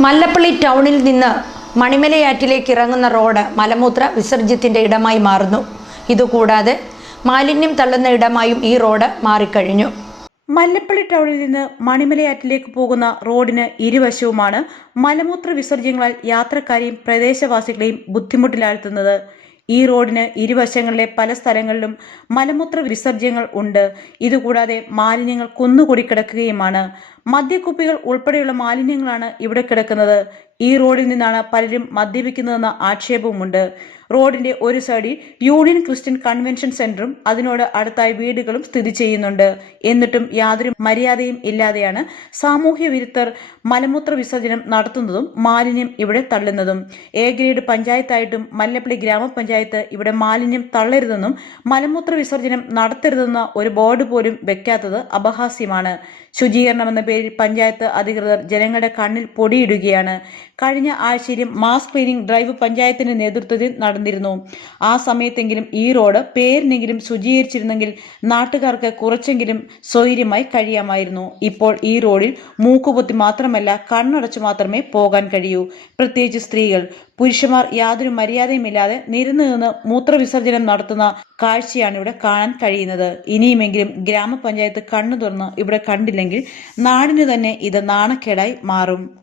മല്ലപ്പള്ളി ടൗണിൽ നിന്ന് മണിമലയാറ്റിലേക്ക് ഇറങ്ങുന്ന റോഡ് മലമൂത്ര വിസർജ്യത്തിന്റെ ഇടമായി മാറുന്നു. ഇതുകൂടാതെ മാലിന്യം തള്ളുന്ന ഇടമായും ഈ റോഡ് മാറിക്കഴിഞ്ഞു. മല്ലപ്പള്ളി ടൗണിൽ നിന്ന് മണിമലയാറ്റിലേക്ക് പോകുന്ന റോഡിന് ഇരുവശവുമാണ് മലമൂത്ര വിസർജ്യങ്ങളാൽ യാത്രക്കാരെയും പ്രദേശവാസികളെയും ബുദ്ധിമുട്ടിലാഴ്ത്തുന്നത്. ഈ റോഡിന് ഇരുവശങ്ങളിലെ പല സ്ഥലങ്ങളിലും മലമൂത്ര വിസർജ്യങ്ങൾ ഉണ്ട്. ഇതുകൂടാതെ മാലിന്യങ്ങൾ കുന്നുകൂടി കിടക്കുകയുമാണ് മദ്യക്കുപ്പികൾ ഉൾപ്പെടെയുള്ള മാലിന്യങ്ങളാണ് ഇവിടെ കിടക്കുന്നത്. ഈ റോഡിൽ നിന്നാണ് പലരും മദ്യപിക്കുന്നതെന്ന ആക്ഷേപവുമുണ്ട്. റോഡിന്റെ ഒരു സൈഡിൽ യൂണിയൻ ക്രിസ്ത്യൻ കൺവെൻഷൻ സെന്ററും അതിനോട് അടുത്തായി വീടുകളും സ്ഥിതി ചെയ്യുന്നുണ്ട്. എന്നിട്ടും യാതൊരു മര്യാദയും ഇല്ലാതെയാണ് സാമൂഹ്യ വിരുദ്ധർ മലമൂത്ര വിസർജനം നടത്തുന്നതും മാലിന്യം ഇവിടെ തള്ളുന്നതും. എ ഗ്രേഡ് പഞ്ചായത്തായിട്ടും മല്ലപ്പള്ളി ഗ്രാമപഞ്ചായത്ത് ഇവിടെ മാലിന്യം തള്ളരുതെന്നും മലമൂത്ര വിസർജനം നടത്തരുതെന്ന ഒരു ബോർഡ് പോലും വെക്കാത്തത് അപഹാസ്യമാണ്. ശുചീകരണം എന്ന പേരിൽ പഞ്ചായത്ത് അധികൃതർ ജനങ്ങളുടെ കണ്ണിൽ പൊടിയിടുകയാണ്. കഴിഞ്ഞ ആഴ്ചയിലും മാസ് ക്ലീനിംഗ് ഡ്രൈവ് പഞ്ചായത്തിന്റെ നേതൃത്വത്തിൽ നടന്നിരുന്നു ആ സമയത്തെങ്കിലും ഈ റോഡ് പേരിനെങ്കിലും ശുചീകരിച്ചിരുന്നെങ്കിൽ നാട്ടുകാർക്ക് കുറച്ചെങ്കിലും സ്വൈര്യമായി കഴിയാമായിരുന്നു. ഇപ്പോൾ ഈ റോഡിൽ മൂക്കുപൊത്തി മാത്രമല്ല കണ്ണടച്ചു മാത്രമേ പോകാൻ കഴിയൂ. പ്രത്യേകിച്ച് സ്ത്രീകൾ. പുരുഷന്മാർ യാതൊരു മര്യാദയുമില്ലാതെ നിരന്നു നിന്ന് മൂത്രവിസർജനം നടത്തുന്ന കാഴ്ചയാണ് ഇവിടെ കാണാൻ കഴിയുന്നത്. ഇനിയുമെങ്കിലും ഗ്രാമപഞ്ചായത്ത് കണ്ണു തുറന്ന് ഇവിടെ കണ്ടില്ലെങ്കിൽ നാടിനു തന്നെ ഇത് നാണക്കേടായി മാറും.